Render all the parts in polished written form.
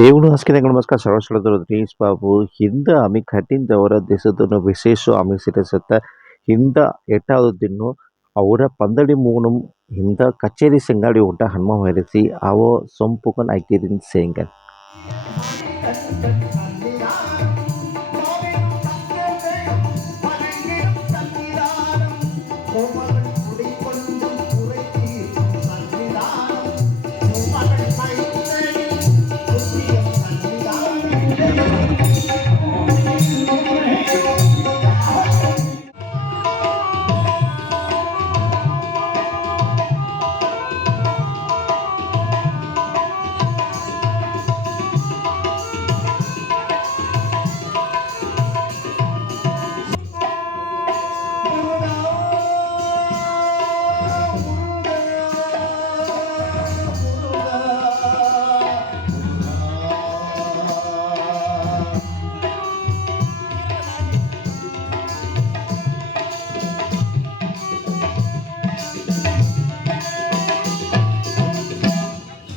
దేవుడు आजके नमस्कार सर्व श्रोता दिनेश बाबू ಹಿಂದ ಆಮಿ ಕಠಿಣದವರ ದೇಶದನ್ನು ವಿಶೇಷ ಆಮಿ ಸಿರಿಸತ್ತ ಹಿಂದ ಎಟ್ಟಾವುದಿನ್ನು ಅವರ ಪಂದಡಿ ಮೂಗುಣಂ ಹಿಂದ ಕಚೇರಿ ಸಂಗಾಡಿ ಊಟ ಹನುಮ ಹೊರಸಿ ಅವ ಸೊಂಪುಕನ್ ಐಕ್ಯದಿನ ಸೇಂಗನ್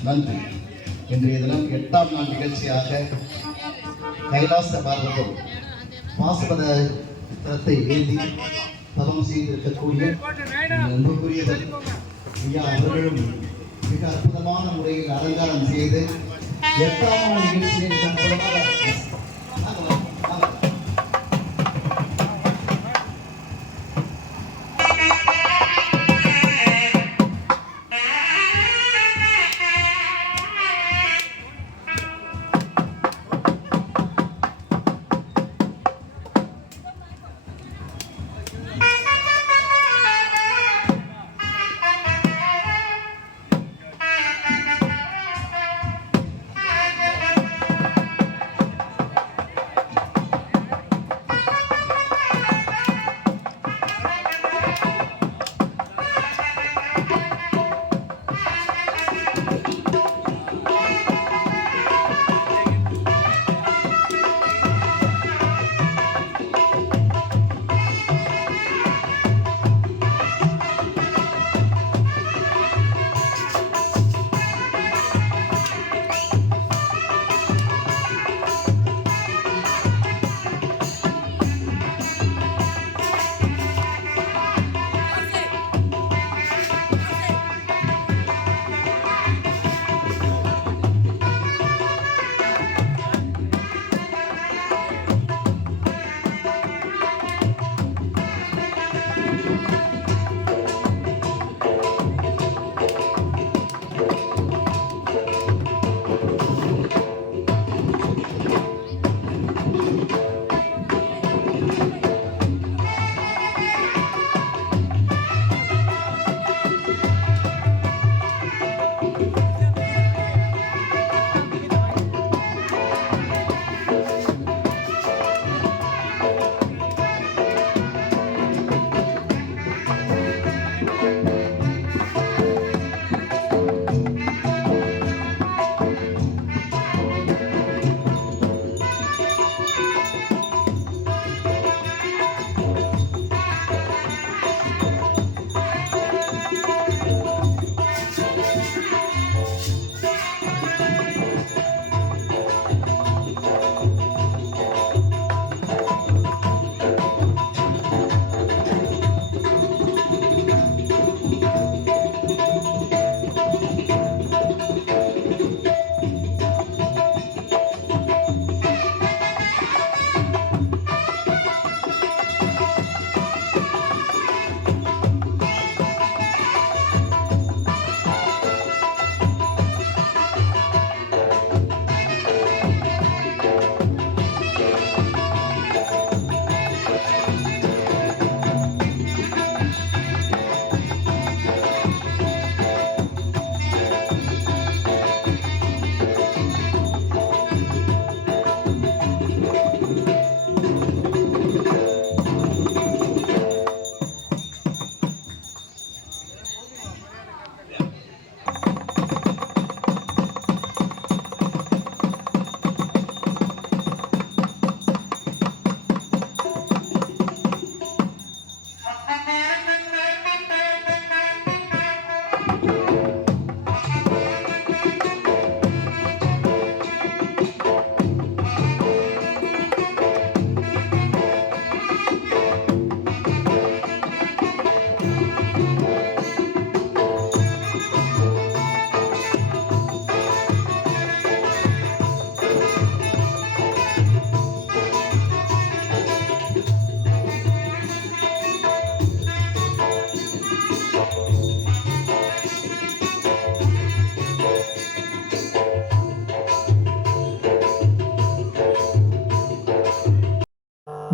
நன்றி. இன்றைய தினம் 8ஆம் நாள் நிகழ்ச்சியாக கைலாச பாரதம் பாசுபத தலத்தை ஏந்தி தவம் செய்திருக்கக்கூடிய அன்புக்குரியவர் ஐயா அவர்களும் மிக அற்புதமான முறையில் அலங்காரம் செய்து 8ஆம் நாள் நிகழ்ச்சியை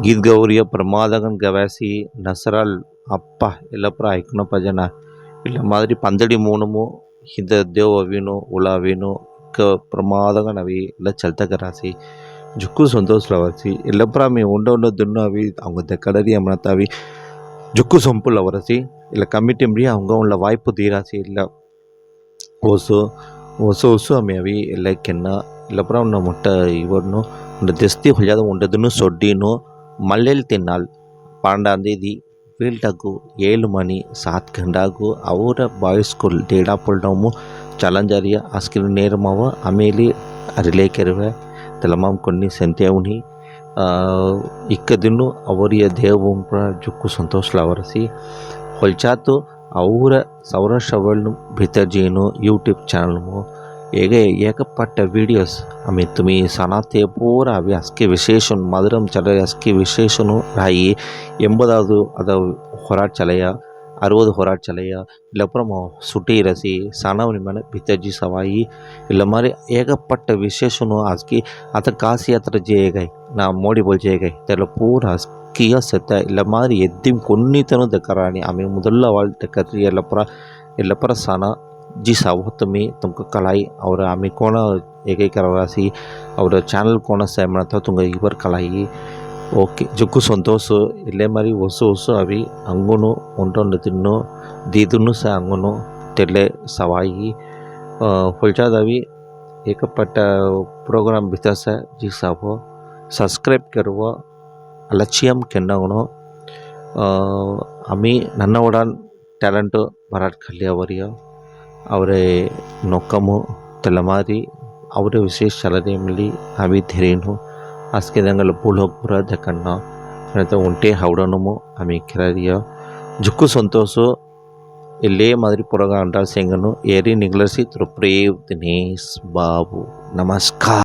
गीत गौरी प्रमादगन गवासी नसराल अप्पा इल्लप्रा ऐकणं पाहिजे ना ಇಲ್ಲ ಮಾದರಿ పందడి మూనము ಹಿಂದ ದೇವ್ ಅವಿನು ಉಳ ಅವಿನು ప్రమాదంగా అవి ఇలా చల్తగా రాసి జుక్కు సంతోషంలో వరసి ఇల్లప్రా మీ ఉండ దున్ను అవి அவங்க தெக்கடறி அமனத்த அவி ஜுக்கு சொம்புல வரசி இல்லை கமிட்டி முடி அவங்க உள்ள வாய்ப்பு தீராசி இல்லை ஓசு ಓಸು ಆಮೆ ಅವಿ ಎಲ್ಲ ಕೆನ್ನ ಇಲ್ಲಪ್ರ ಅವನ್ನ ಮುಟ್ಟ ಇವನು ಒಂದು ದಸ್ತಿ ಹೊಳ್ಯಾದ ಉಂಡದನ್ನು ಸೊಡ್ಡಿನು ಮಲ್ಲೆಲ್ ತಿನ್ನಾಲ್ 12ಆம் தேதி వీళ్ళకు 7 మణి 7 గంటకు ಅವರ ಬಾಯ್ಸ್ ಸ್ಕೂಲ್ ಡೇಡಾ ಪುಲ್ಡಮು ಚಾಲೆಂಜರಿಯ ಅಸ್ಕಿನ ನೇರಮವ ಆಮೇಲೆ ರಿಲೇಕೆರುವೆ ತಲಮಾಮ್ కొన్ని ಸಂತ್ಯಾವುನಿ ಇಕ್ಕದಿನ್ನು ಅವರಿಯ ದೇವಂಪ್ರ ಜುಕ್ಕು ಸಂತೋಷಲ ಅವರಸಿ ಹೊಲ್ಚಾತು ಅವರ सौरशवल भीतर जीनो यूट्यूब चैनल मो एकपट्ट वीडियोस आम्ही तुम्ही सनाते पूरा अभी असके विशेषण मधुरम चले असके विशेषण राई 80வது ಅದು ಹೋರಾಟ ಚಲೆಯ 60 ಹೋರಾಟ ಚಲೆಯ ಇಲ್ಲಪ್ರಮ ಸುಟಿ ರಸಿ ಸಾನವನಿ ಮನೆ भितरजी सवाई ಇಲ್ಲ मारे एकपट्ट विशेषण आज की आता काशी यात्रा जे गई ना मोडी बोल जे गई त्याला पूरा किया सत्ता ಇಲ್ಲ मारे ಎದ್ದಿಂ ಕೊನ್ನಿತನು ದಕರಾಣಿ आम्ही मुदल्ला वाल टकरी इल्लपर साना जी सावत में तुमको कलाई और आम्ही कोण एक करासी और चैनल कोण से म्हणता तुंग इवर कलाई ओके जुक्कु संतोष इल्ले मरी ಹೊಸು अभी अंगुनु उंटोंड तिन्नो दीदुनु से अंगुनु तेले सवाई होलचाद अभी एकपट्ट प्रोग्राम भीतर से जी साबो सब्सक्राइब करुवा लक्ष्यम केन्नागुनो आम्ही नन्नवडान टैलेंट मराठ खाली ಅವರಿಯ ಅವರೇ ನೊಕ್ಕಮು ತಲಮಾರಿ ಅವರ ವಿಶೇಷ ಚಲನೆ मिली आम्ही धैर्यनु आज के दंगल पुलोक पूरा देखना तो उंटे हावड़नमु आम्ही किरारिया जुक्कु संतोषो इल्ले मादिरी पुरगा अंडा सेंगनु एरी निगलसी त्रुप्रेव दिनेश बाबू नमस्कार।